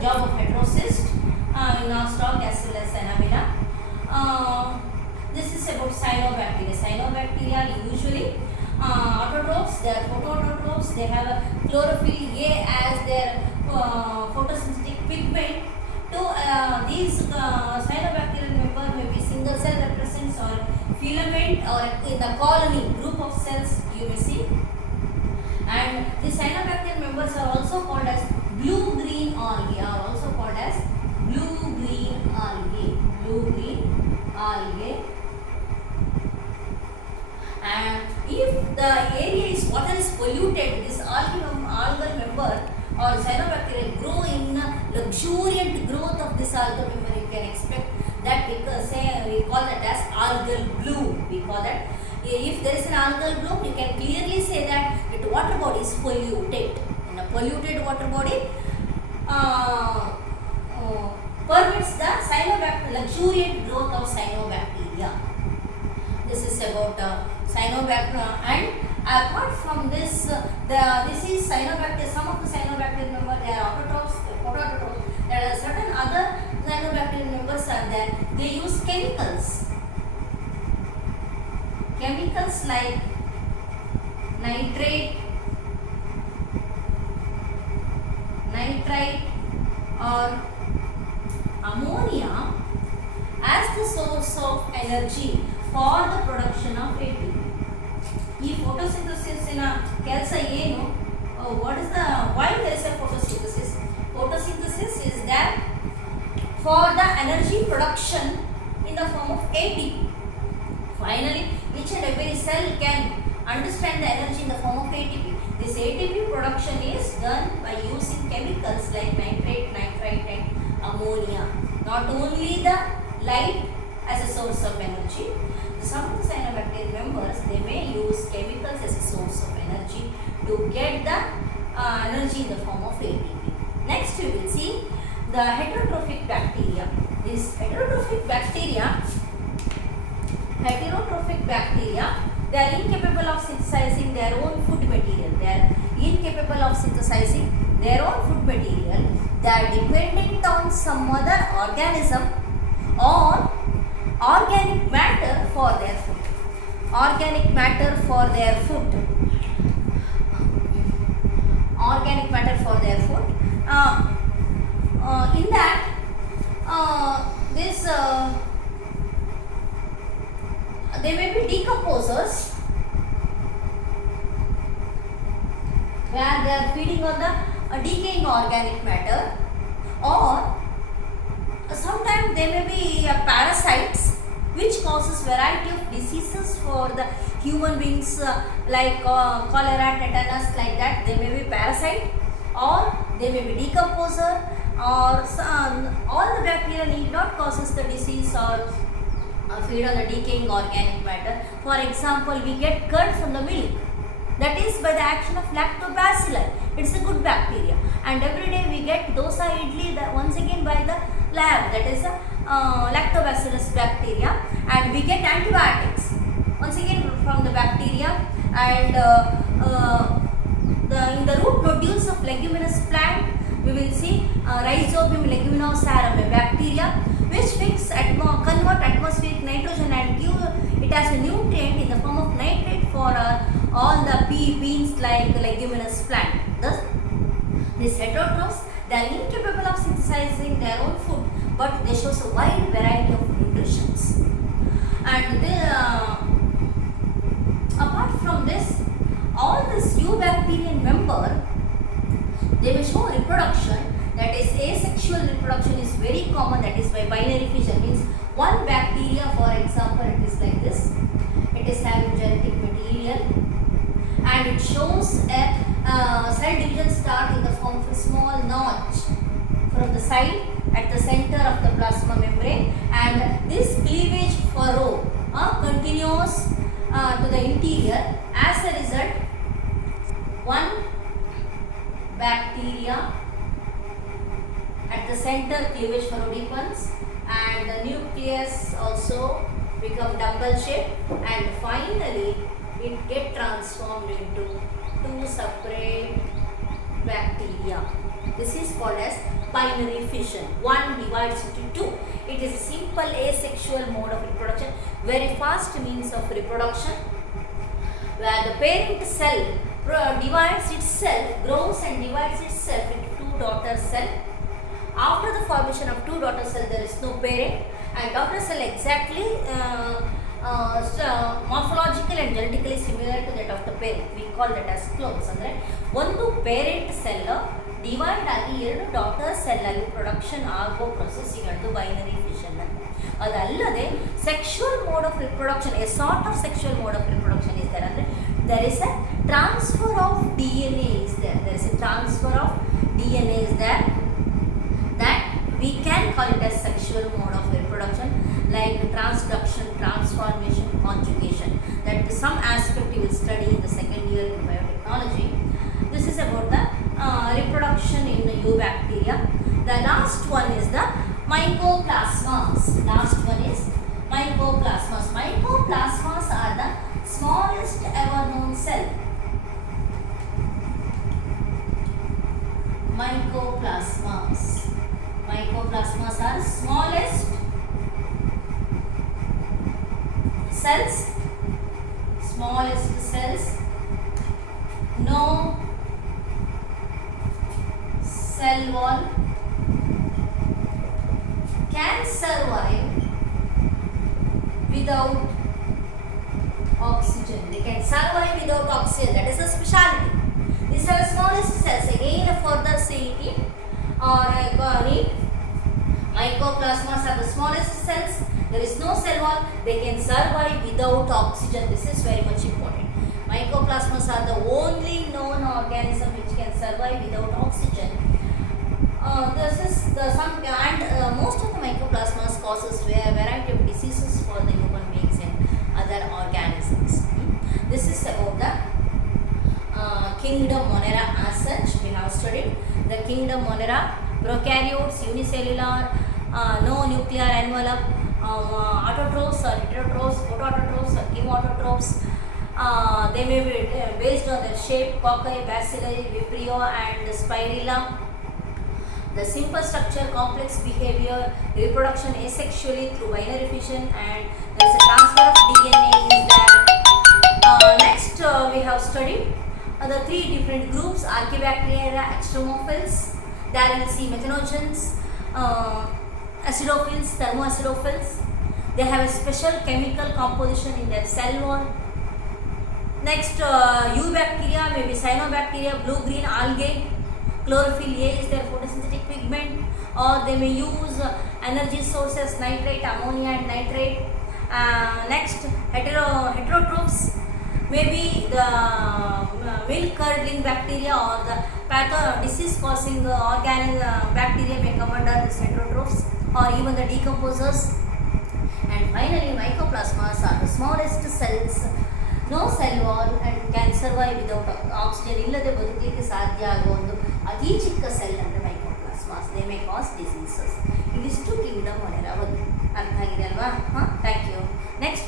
job of heterocyst in Nostoc as well as Cyanamina. This is about cyanobacteria. Cyanobacteria usually autotrophs, they are photoautotrophs, they have a chlorophyll A as their photosynthetic pigment. To these cyanobacterial member may be single cell represents or filament or in the colony group of cells you may see. And the cyanobacterial members are also called as blue-green algae, And if the area is water is polluted, this algal member or cyanobacteria grow in luxuriant growth of this algal member. You can expect that because we call that as algal bloom. We call that if there is an algal bloom, you can clearly say that the water body is polluted. In a polluted water body, permits the luxuriant growth of cyanobacteria. This is about cyanobacteria, and apart from this, this is cyanobacteria. Some of the cyanobacterial members they are autotrophs, photoautotrophs. There are certain other cyanobacterial members are there. They use chemicals like nitrite or ammonia as the source of energy for the production of ATP. ಈ photosynthesis in a ಕೆಲಸ ಏನು? What is the why there is a photosynthesis? Photosynthesis is there for the energy production in the form of ATP. Finally, each and every cell can understand the energy in the form of ATP. This ATP production is done by using chemicals like nitrite and ammonia. Not only the light as a source of energy, some of the cyanobacterial members they may use chemicals as a source of energy to get the energy in the form of ATP. Next we will see the heterotrophic bacteria. This heterotrophic bacteria, they are incapable of synthesizing their own food material. They are incapable of synthesizing their own food material. They are dependent on some other organism or organic matter for their food. Organic matter for their food. In that, they may be decomposers where they are feeding on the decaying organic matter, or sometimes they may be parasites which causes variety of diseases for the human beings like cholera, tetanus, like that. They may be parasite or they may be decomposer, or all the bacteria need not causes the disease or feed on the decaying organic matter. For example, we get curd from the milk. That is by the action of lactobacilli. It's a good bacteria. And every day we get dosa idli once again by the lab. That is a lactobacillus bacteria. And we get antibiotics once again from the bacteria. And in the root nodules of leguminous plant, we will see Rhizobium leguminosarum, a bacteria which convert atmospheric nitrogen and give it as a nutrient in the form of nitrate for all the pea, beans like leguminous plant. Thus, these heterotrophs, they are incapable of synthesizing their own food, but they show a wide variety of nutritions. And apart from this, all this eubacterian member, they will show reproduction. That is, asexual reproduction is very common. That is by binary fission. Means one bacteria, for example, it is like this. It is having genetic material, and it shows a cell division start in the form of a small notch from the side at the center of the plasma membrane, and this cleavage furrow continues to the interior. As a result, one bacteria at the center cleavage furrow deepens, and the nucleus also become dumbbell shaped, and finally it get transformed into two separate bacteria. This is called as binary fission. One divides into two. It is a simple asexual mode of reproduction, very fast means of reproduction, where the parent cell divides itself, grows and divides itself into two daughter cells. After the formation of two daughter cells, there is no parent, and daughter cell exactly morphological and genetically similar to that of the parent. We call that as clones. ಅಂದರೆ ಒಂದು parent cell divide ಆಗಿ ಎರಡು daughter cell ಆಗಿ production ಆಗೋ processing ಅದು binary fission ಅಂತ. ಅದಲ್ಲದೆ sexual mode of reproduction, a sort of sexual mode of reproduction is there. ಅಂದರೆ there is a transfer of DNA is there. There is a transfer of DNA is there, that we can call it as sexual mode of reproduction, like transduction, transformation, conjugation. That some aspect you will study in the second year in biotechnology. This is about the reproduction in the eubacteria. The last one is the mycoplasmas. Last one is mycoplasmas. Mycoplasmas are the smallest ever known cell. Mycoplasmas. Mycoplasmas are smallest cells. Smallest cells. No cell wall. Can survive without oxygen. They can survive without oxygen. That is the specialty. These are the smallest cells. Again, further say it or mycoplasmas are the smallest cells. There is no cell wall. They can survive without oxygen. This is very much important. Mycoplasmas are the only known organism which can survive without oxygen. This is the some and most of the mycoplasmas causes a variety of diseases for the human beings and other organisms. This is about the kingdom Monera as such. We have studied the kingdom Monera, prokaryotes, unicellular, no nuclear envelope, autotrophs or heterotrophs, photoautotrophs or chemoautotrophs. They may be based on their shape, cocci, bacilli, vibrio and spirilla. The simple structure, complex behavior, reproduction asexually through binary fission, and there is a transfer of DNA is there. Next we have studied the three different groups: Archaebacteria, extremophils. There you will see methanogens, acidophils, thermoacidophils. They have a special chemical composition in their cell wall. Next, eubacteria may be cyanobacteria, blue-green algae. Chlorophyll A is their photosynthetic pigment, or they may use energy sources nitrate, ammonia and nitrate. Next, heterotrophs may be the milk curdling bacteria or the disease causing bacteria may come under these heterotrophs, or even the decomposers. And finally, mycoplasmas are the smallest cells, no cell wall, and can survive without oxygen. illade ಬದುಕಲಿಕ್ಕೆ ಸಾಧ್ಯ ಆಗೋ ಒಂದು ಅತಿ ಚಿಕ್ಕ cell ಅಂದರೆ mycoplasmas. They may cause diseases. ಇದಿಷ್ಟು kingdom Monera ಒಂದು ಅರ್ಥ ಆಗಿದೆ ಅಲ್ವಾ? Thank you. ನೆಕ್ಸ್ಟ್